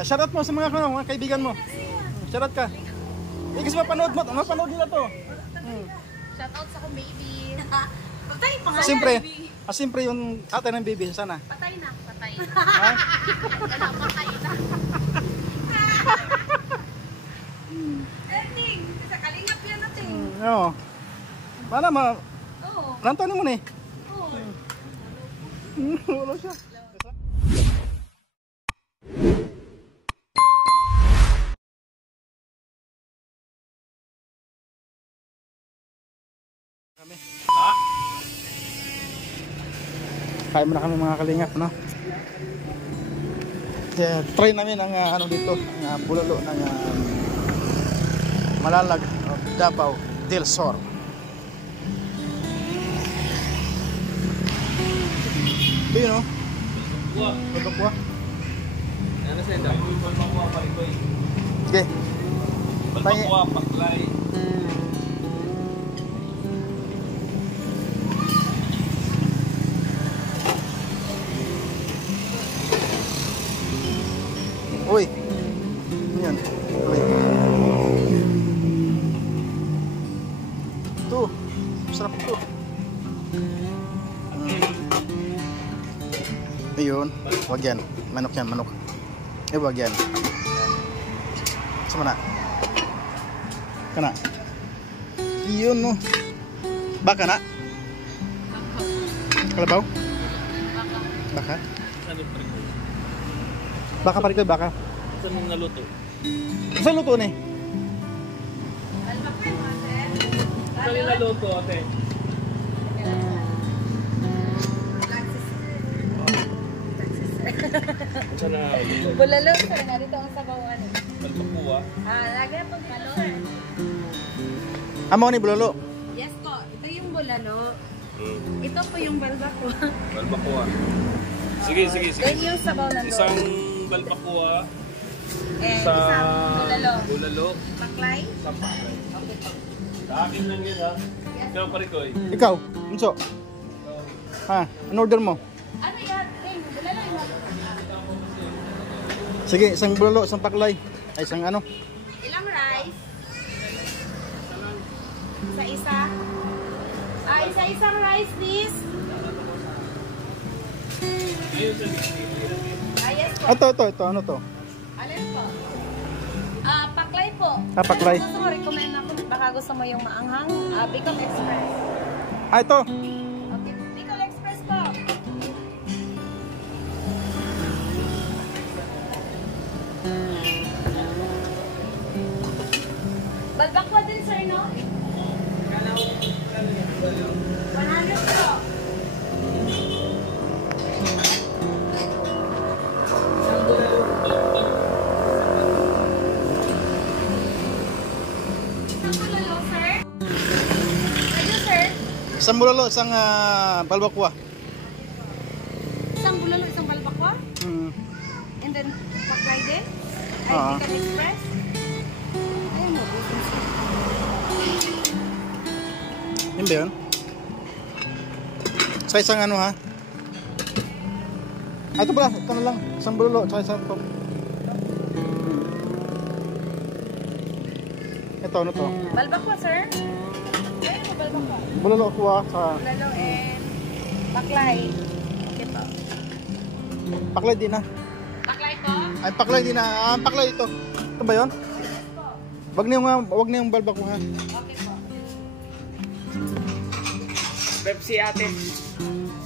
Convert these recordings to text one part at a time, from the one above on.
Shoutout mo sa mga kaibigan mo. Shoutout ka. Kasi mapanood nila to. Shoutout sa kong baby. Patay pa nga. Siyempre yung ate ng baby, sana. Patay na. Ha? Patay na. Ending. Sa kalingap yan natin. Oo. Paano Oo. Rantanin mo na eh. Oo. Wala siya. Kami. Kain muna kami mga kalingap, no? Try namin ang ano dito, ang bulalo ng Malalag of Davao del Sur. Ito yun, no? Balbakwa. Ano sa'yo daw? Balbakwa pa ito eh. Sige. Balbakwa, paklay. Uy. Yan. Uy. Ito. Masarap ito. Ayun. Wag yan. Manok yan, manok. Wag yan. Sama na. Kana. Iyon, no. Baka na. Kalabaw? Baka. Ano pa rin? Baka pa rin ko, baka. Saan mong naluto? Saan luto ni? Saan yung naluto, ate? Saan na naluto? Bulalo, sir. Narito ang sabawan. Balbakwa. Lagi na pong bulalo. Amo ni bulalo. Yes po. Ito yung bulalo. Ito po yung balbakwa. Balbakwa. Sige. Then yung sabaw na doon. Isang balbakwa. Isang bulalo. Bulalo. Paklay. Isang paklay. Sa akin lang yun, ha? Ikaw pa rin ko eh. Ikaw, Unso. Ha, ano order mo? Ano yan? Bulalo yung Sige, isang bulalo, isang paklay. Ay, isang ano? ilang rice? Isa-isa. Isa-isang rice, please. Yes po. Ito, ano to? Alin po? Paklay po. Paklay. Gusto mo, recommend ako. Baka gusto mo yung maanghang. Bicol Express. Ito. Okay, Bicol Express po. Balbakwa din, sir, no? 100 po. Isang bulalo, isang balbakwa. Isang bulalo, isang balbakwa? And then, paklay din? Ay, Bicol Express? Ay, mo, Yun ba yun? Sa isang ano, ha? Ito pala, ito na lang. Isang bulalo, tsaka isang top. Ito, ano to? balbakwa, sir? Ay, mo, balbakwa. Bulalo ako, sa Bulalo and paklay. Okay po. paklay din, ha? Paklay po? Ay, paklay din, ha? Paklay ito. Ito ba yun? Yes po. Wag na yung balbakwa, ha? Okay po. Pepsi, ate.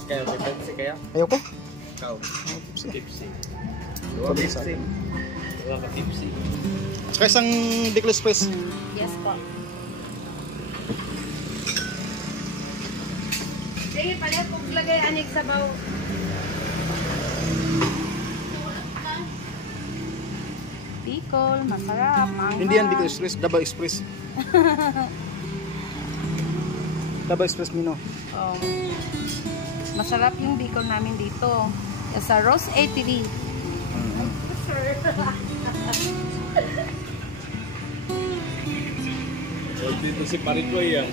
Kaya may Pepsi kaya? Ayoko. Ikaw. Pepsi. Pepsi. Sabi sa Pepsi. akin. Dua ka Pepsi. Saka isang Bicol Express. Yes po. Sige, pala kung lagay anig sabaw. Bicol, masarap. Manghang. Hindi yan Bicol Express, Davao Express. Davao Express Mino. Oh. Masarap yung Bicol namin dito. Sa Rose Eatery. Sir. Dito si Parikoy yan.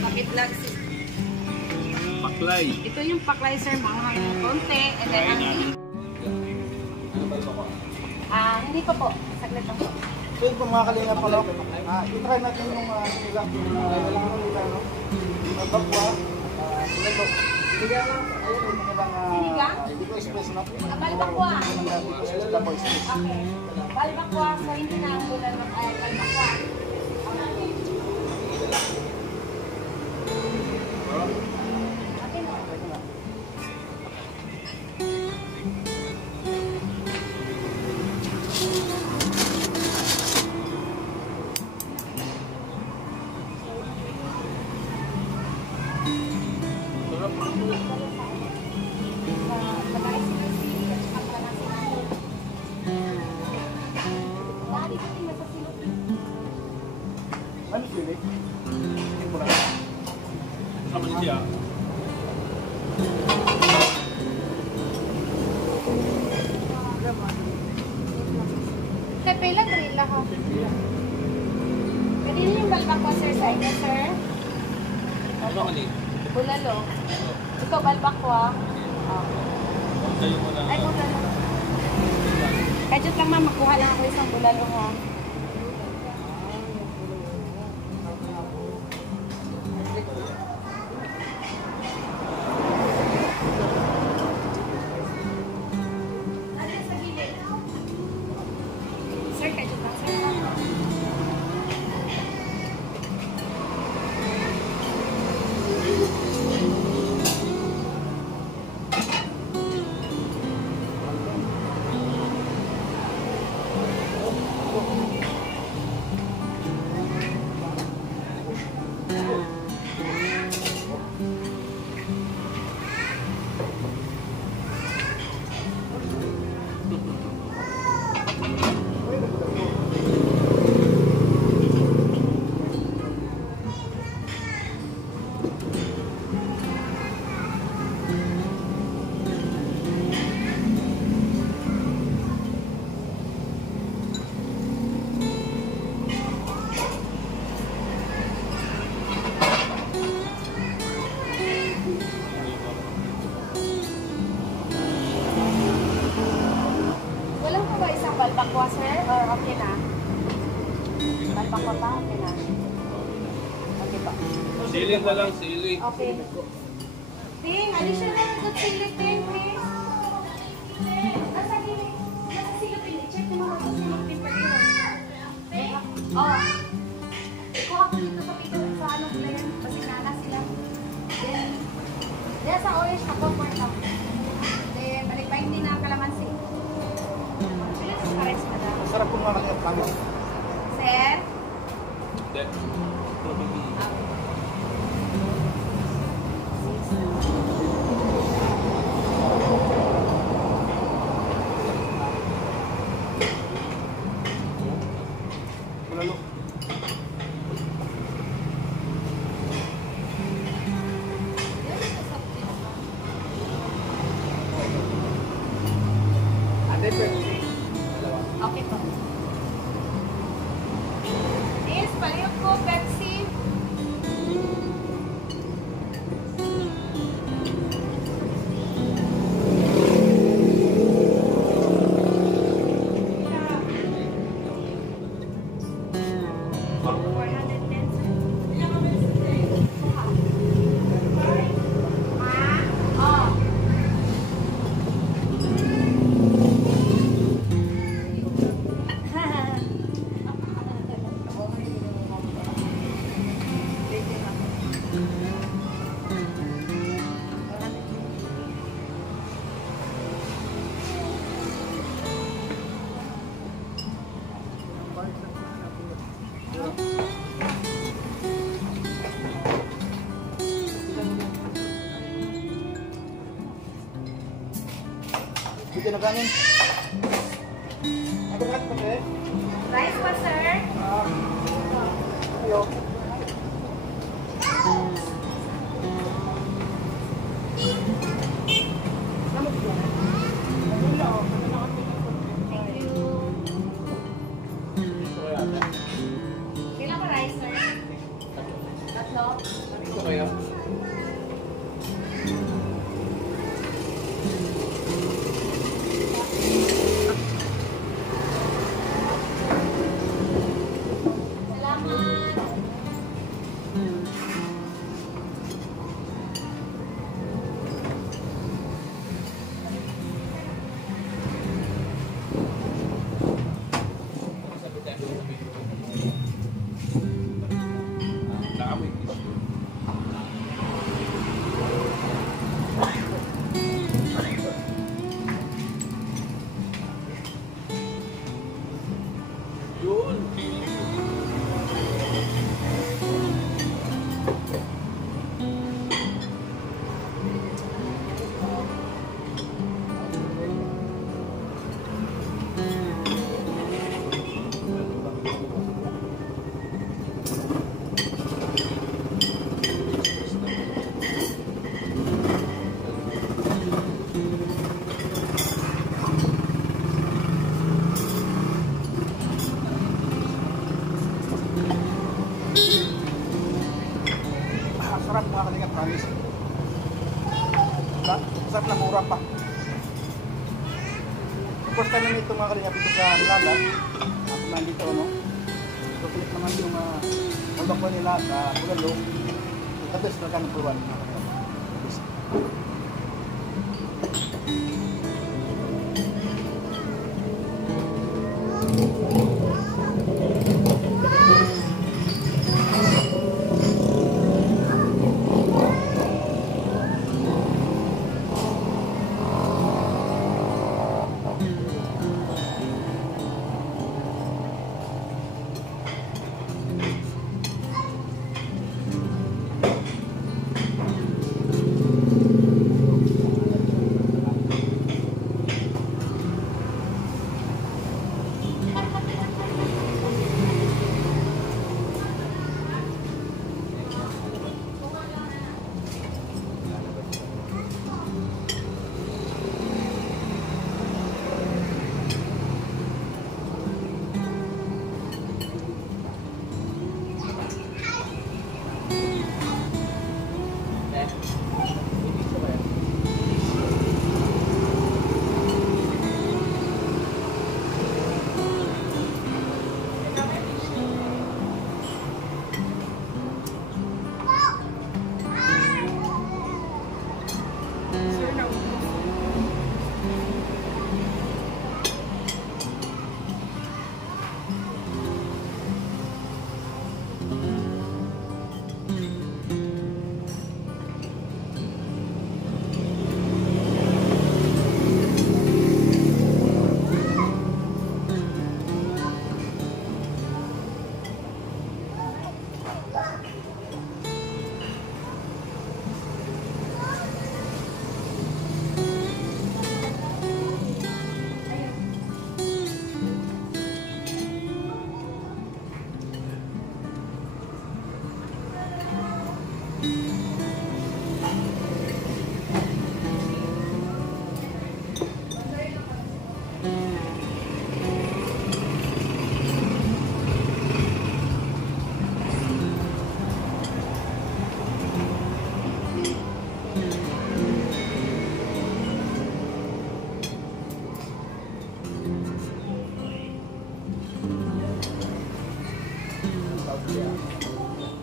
Bakit lang si... Paklay. Ito yung paklay, sir. Manghang ng konti. And then ang... Hindi pa po. Saglit lang po. So yun po mga kalinga pala. I-try natin yung nila. Kailangan nila, no? Bakwa. Ito. Sinigang lang. Ayun yung nilang... Sinigang? Hindi ko express, no? Balbakwa. Hindi ko express lang po express. Okay. Balbakwa. So, hindi na ang bulan ng balbakwa. Okay na. Ano sili? Hindi ko lang. Sama siya. Pila drill lang ako. Pwede yung balbakwa, sir, sa inyo, sir? Ano ka ni? Bulalo. Ito, balbakwa. Kayo mo lang. Ay, bulalo. Kajut lang, ma'am. Makuha lang ako isang bulalo, ha. Sir, kajut lang, sir. Walang po ba isang balbakwa, sir? Or okay na? Balbakwa pa? Okay na. Okay pa. Siling na lang, siling. Okay. Ting, additional good silip, Ting, please. Nasa gilid. Nasa silipin. I-check mo mga sa silipin pa yun. Ting? Oo. Kuha ko dito sa pito sa anong blend. Kasi nana sila. Then, diyan sa orange na popcorn lang. Then, balik pa hindi na ang kalamansi. Bilis, pares, madam. Sarap po mga kalinga. Promise. Sir? Hindi. Bulalo. Ate, pwede. Okay po. Yes, pareho po, Pepsi. Bigyan na kanin. Ako lahat pa eh. Rice pa, sir? Ayo. Thank you. Kailan pa rice, sir? Tatlo? Ito kaya? mura pa. First time namin ito mga kalingap dito sa Lala. Ako nandito, no? So, pilit naman yung magbakuan nila sa Bulalo. The best na number 1. The best.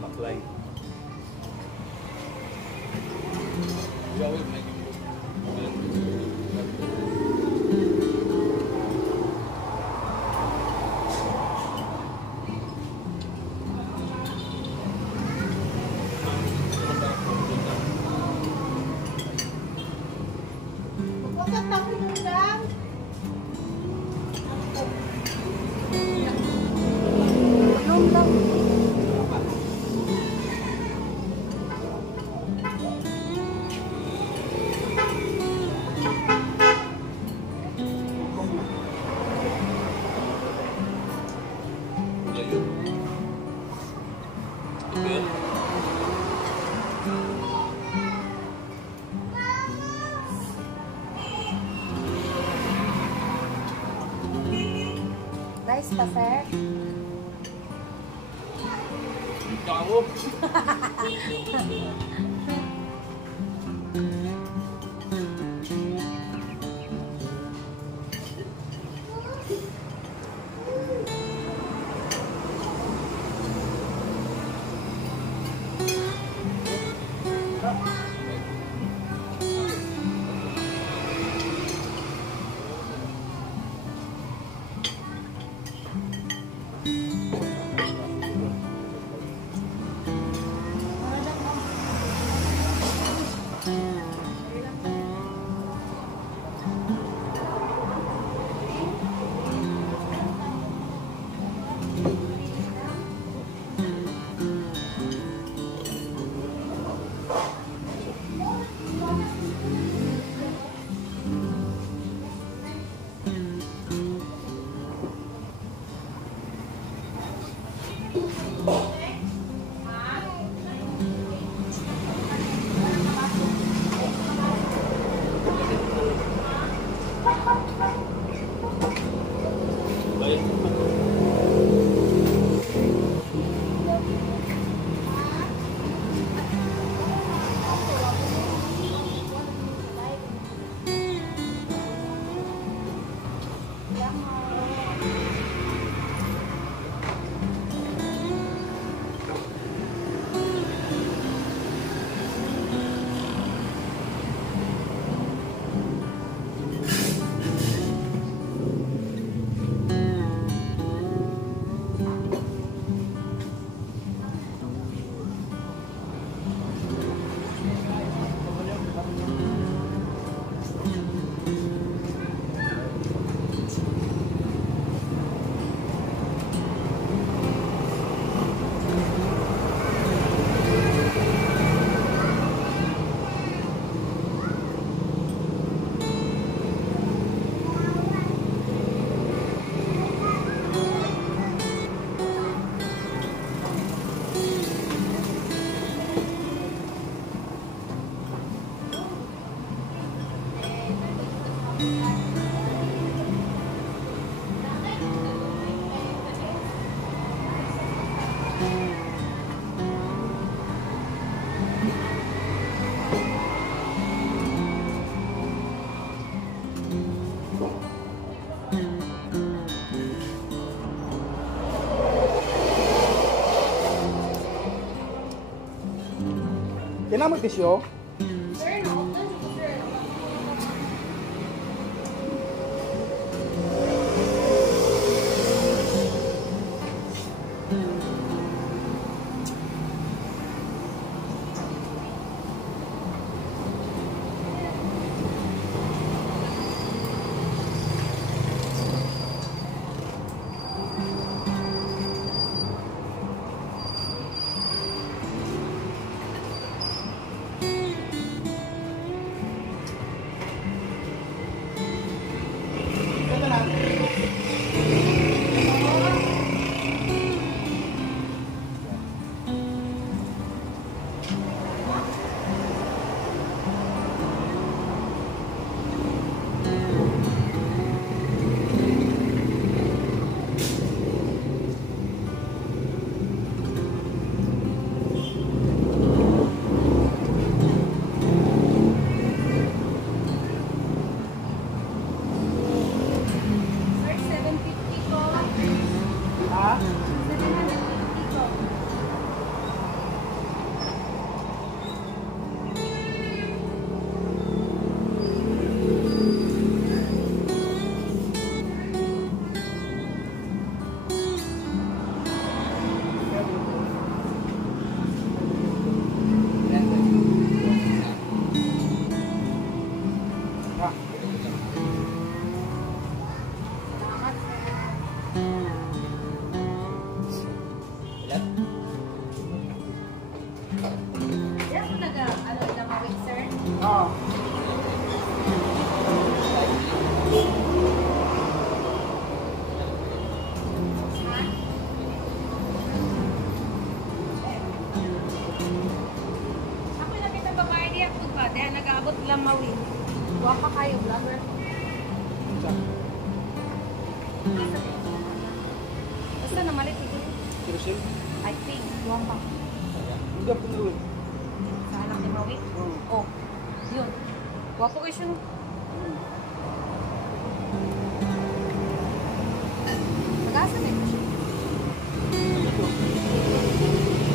Apply. Nice pa, sir. Kamu. Kailangan mag-tisyo? Sir, no? Sir. Ito na. Sir, 750 ko. Ha? 750 ko. Ha? Salamat, sir. Yan po ano, ilang mawin, sir? Oo. Ha? Ako yung nakita babae niya po ba? Dahil nag-aabot lang mawin. Guwapa kayo, vlogger. Basta namalit ito. Kirusil? I think. Guwapa. Hindi ako tinuloy. Sa anak ni Mawin. Oh. Yun. Guwapo kayo siya no? Mag-asa na ito siya.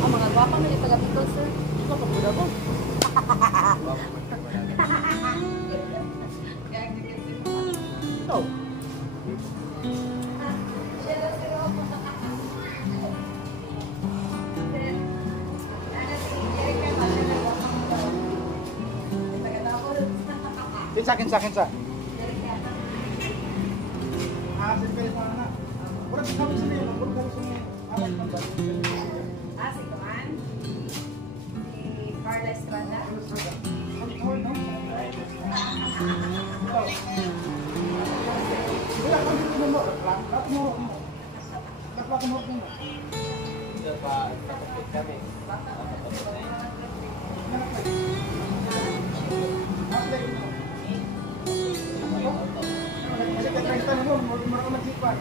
Ang mga guwapa na yung taga-Bicol, sir. Ito pa pwede ako. Ito. Sa akin, sa akin, sa. Ah, sige kayo pa na. Pura sa kami sa niyo, pura kami sa niyo. Awal pa ba? Si Juan. Si Carla Estrada. Awal, no? Wala kang dito mo. Lahat mo. Lahat mo. Kasi katresta na mo, mura ka magsipan.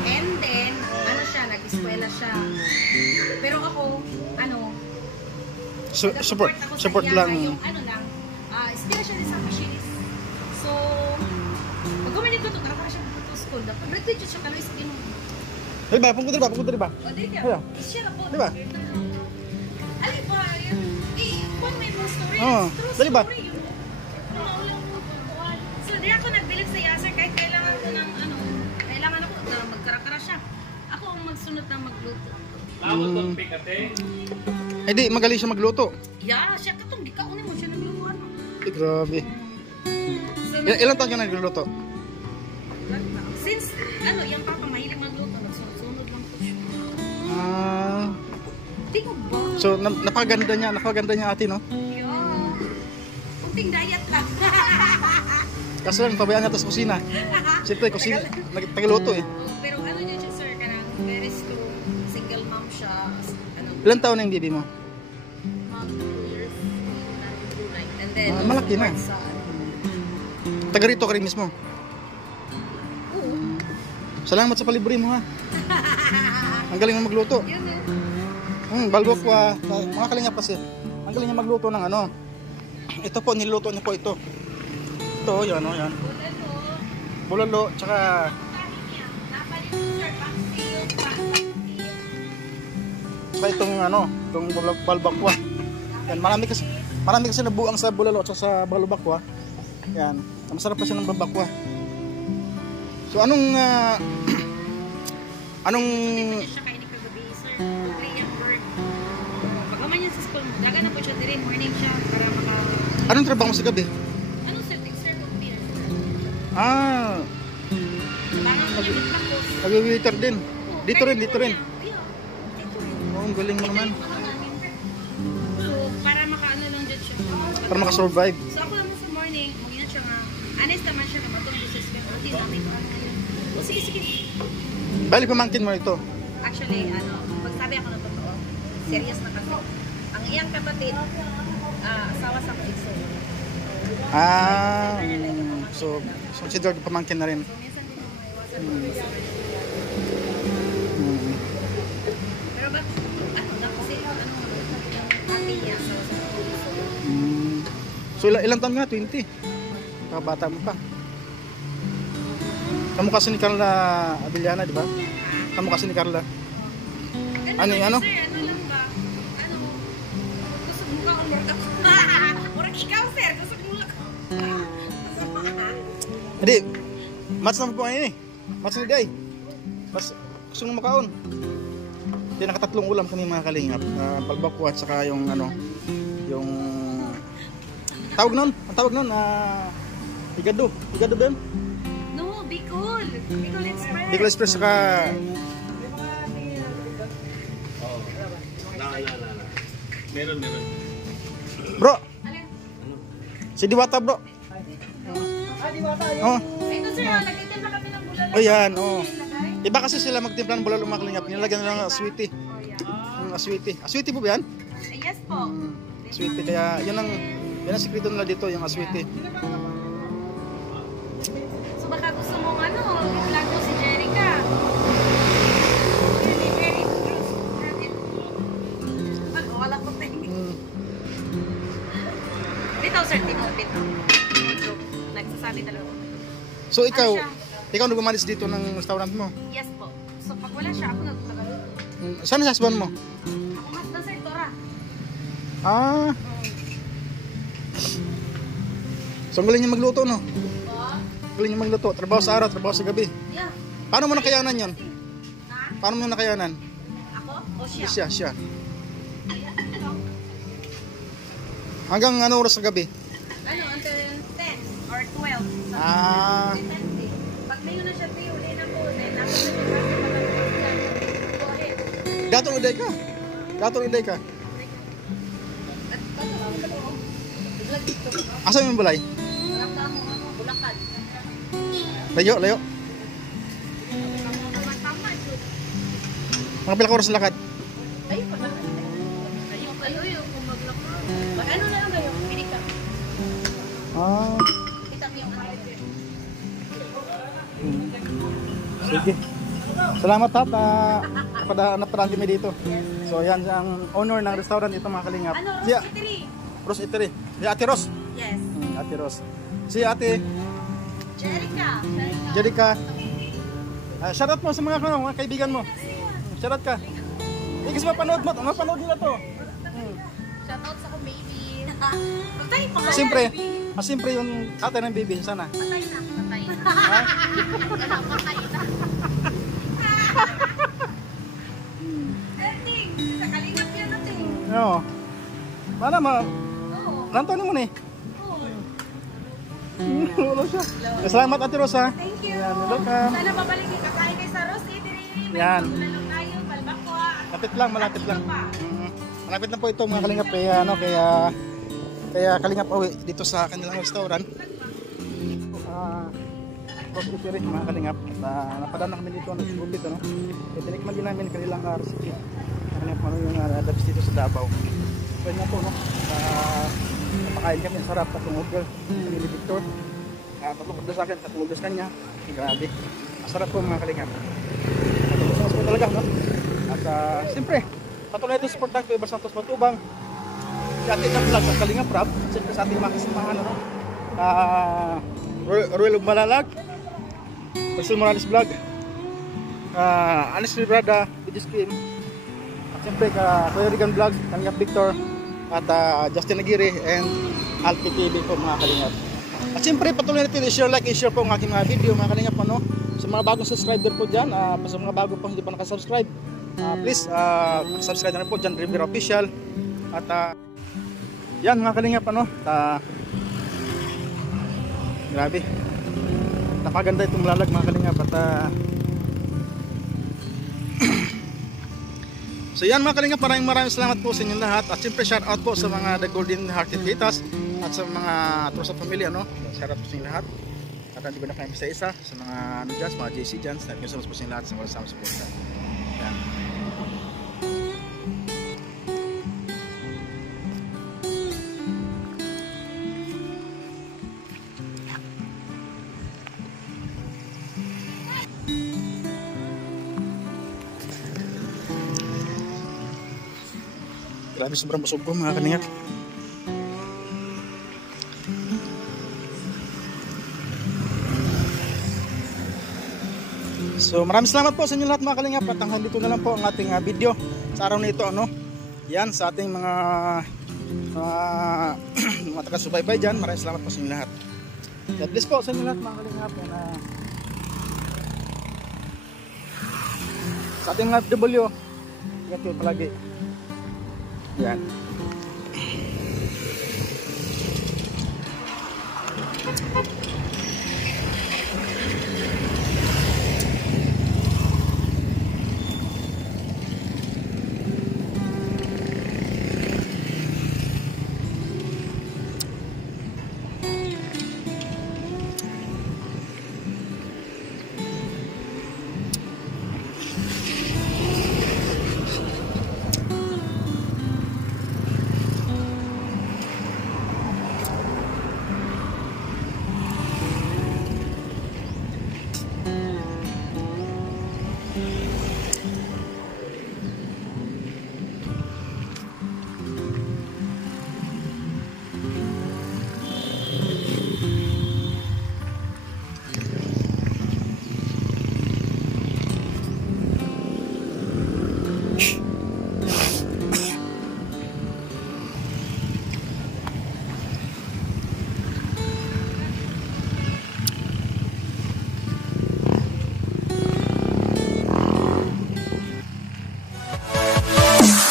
And then, ano siya, nag-eskwela siya. Pero ako, ano, Support, ako sa support iya, lang. Yung ano lang, specialist sa machinist. So, pag gumanit ko ito, para siya po school. Dapat graduate siya kalo is in. Diba, pungkot diba, pungkot diba? O, di ka. Ano? Siya na po. Diba? Alin ba, yun? Kung may mga story, Oo, true dali ba? story yun. So, di ako nagbilag sa Yasser kahit kailangan ko ng ano, kailangan ako na magkarakara siya. Ako ang magsunod na magluto. Lawat ng pikate. Eh di, magaling siya magluto. Yeah, siya katong gikaunin mo siya naglutuan. Eh, grabe. So, Ilan taon ka nagluluto? since, ano, yung papa mahilig magluto, nagsunod-sunod lang po siya. Ah, Di ko ba? so napaganda niya ate, no? Yeah. Kunting diet lang. Kaso lang, pabayaan natin sa kusina. Siyempre, kusina, tagiluto eh. Oh, pero ano yun siya, sir, kanang very strong. Single mom siya. Ano, Ilan taon na yung baby mo? mom, 2 years. And then, malaki na. sa, Taga rito ka rin mismo. oo. Salamat sa palibre mo ha. Ang galing na magluto. Yun eh. Balbokwa, mga kalingap kasi. Ang galing niya magluto ng ano. Ito po, niluto niya po ito. Ito, yan o, yan. Bulalo, tsaka itong ano, itong balbakwa. Yan, marami kasi nabuang sa bulalo at sa balbakwa. Yan, masarap pa siya ng balbakwa. So anong Siya kainin kagabi, sir. Korean bird. Pag naman yan sa school mo, daga na po siya din. Morning siya para maka... anong trabaho mo sa gabi? Anong setting, sir? Computer. Ah, Parang niya tapos. nag-waiter din. Dito rin. Dito rin. Oh, ang galing mo naman. So, para maka-ano lang dyan siya. Para makasurvive. So, ako naman sa morning, mag-inat siya nga. Honest naman siya na matulog sa school. Hindi namin ko ano. Sige, sige. Bali, pamangkin mo ito. Actually, ano, pagsabi ako ng totoo, serious na kasi. Ang iyang kapatid, asawa sa Quezon. So considered pamangkin na rin. So, minsan din mo maiwasan ko Pero ba't, ano na kasi, ano, happy niya sa Quezon. So ilang taon nga? 20? Bata mo pa. Kamukha kasi ni Carla Abellana, di ba? Kamukha kasi ni Carla. Ano yung ano? Sir, ano lang ba? Ano, gusto mo ka umurka? Murag ikaw, sir. Gusto mo lang. Hindi. Match na po ngayon eh. Match na day. Mas gusto mo makaon. Hindi, nakatatlong ulam kami mga kalingap. Balbakwa at saka yung ano, yung tawag nun. Ang tawag nun, higado. Higado ba yun? No, Bicol. Bicol Express. Bicol Express saka Meron. bro. Alin? Si Diwata bro. Oh. Ito, sir. Nagtitin pa kami ng bulalo. Oh yan, oh. Ilagay. Iba kasi sila magtimpla ng bulalo mga kalingap. Nilagyan nila ng aswiti. Aswiti. Aswiti po ba yan? Yes po. Aswiti. Kaya yan ang sikreto nila dito, yung aswiti. So baka gusto mong ano, i-vlog mo si Jerica. Really very true. Wala ko tingin. Bitaw, sir. Bitaw. Nagsasabi talaga. So ikaw, Ano ikaw nagmamanis dito ng restaurant mo. Yes po. So pag wala siya, ako nagtagaluto. Saan sa husband mo? Ako mas na, sir, Tora. Ah. So ang galing niya magluto, no? Galing niya magluto. Trabaho sa araw, trabaho sa gabi. Yeah. Paano mo nakayanan yon? Ha? Paano mo nakayanan? Ako? O siya? Siya. Hanggang ano oras sa gabi? Ano, until 10 or 12. Ah. Depende. Pag may na siya, tiyo, ulit na po. Then, ako na siya, kasi matapos. Go ahead. Gatong uday ka? Gatong uday ka? At bato, vlog dito. Asa yung balay? Walang damo, Bulacan. Layo. Tama, Jud. Mga pila ka oras lakad? Ay, pala. Ayaw, kung maglakad. Ano na lang kayo? Pili ka. Ah. Kita mo yung driver. Sige. Salamat ha. Napadaan kami dito. So yan ang owner ng restaurant dito mga kalingap. Ano, Si Rose Eatery? Rose Eatery. Si Ate Rose. Yes. Ate Rose. Si Ate Jerica. Jerica. Shoutout mo sa mga kaibigan mo. Shoutout ka. Kasi mapanood nila to. Shoutout sa kong baby. Patay pa ka. Siyempre yung ate ng baby sana. Patay na. Ha? Patay na. Ending. Sa kalingap yan natin. Oo. Mana ma Oo. Lantaw mo ni. Oo. Wala siya. Salamat Ate Rose ha. Thank you. Yan, welcome. Sana babalik kayo kakain kayo sa Rose Eatery. May Yan. bulalo tayo, balbakwa. Malapit lang. At iba pa. Malapit lang po ito mga kalingap kaya Kaya Kalingap pauwi dito sa kanilang restaurant. Coffee Spirit mga Kalingap. At napadaan na kami dito ng Subumbit, ano. Kaya tinikman din namin kanilang recipe. Kalingap ano yung dabis dito sa Davao. Pwede na po, no. Napakain kami, sarap, tatlong order. Pamili Victor. Tatlong order sa akin, tatlong order sa kanya. Grabe. Masarap po mga Kalingap. Matulog po talaga, no. At siyempre, patuloy ito supportan ko Ibar Santos Matubang. Si ating na vlog sa Kalingap Rap. Siyempre sa ating mga kasamahan, ano. Royal of Malalag, Marcel Morales Vlog, Anis Librada, Video Scream, at siyempre Kuya Regan Vlog, Kalingap Victor, at Justin Aguirre and Alpi TV po mga Kalingap. At siyempre patuloy natin i-share, like, i-share po ang aking mga video mga Kalingap, ano. Sa mga bagong subscriber po dyan, sa mga bago po hindi pa nakasubscribe, please subscribe na rin po dyan, Rivera Official. At yan mga Kalingap, ano. Grabe, napaganda itong lalag mga Kalingap. At so yan mga Kalingap, maraming salamat po sa inyong lahat. At siyempre shout out po sa mga The Golden Hearted Titas at sa mga Trosa Family, ano. Shout out po sa inyong lahat. At hindi ko na kayo isa-isa sa mga ano dyan, mga JC dyan. Thank you so much po sa inyong lahat sa mga sama support. Yan. Grabe, sobrang busog ko mga Kalingap. So maraming salamat po sa inyo lahat mga Kalingap. At hanggang dito na lang po ang ating video sa araw na ito, ano. Yan sa ating mga taga-subaybay dyan. Maraming salamat po sa inyo lahat. God bless po sa inyo lahat mga Kalingap. Sa ating FW, ingat po palagi. Yan.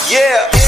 Yeah.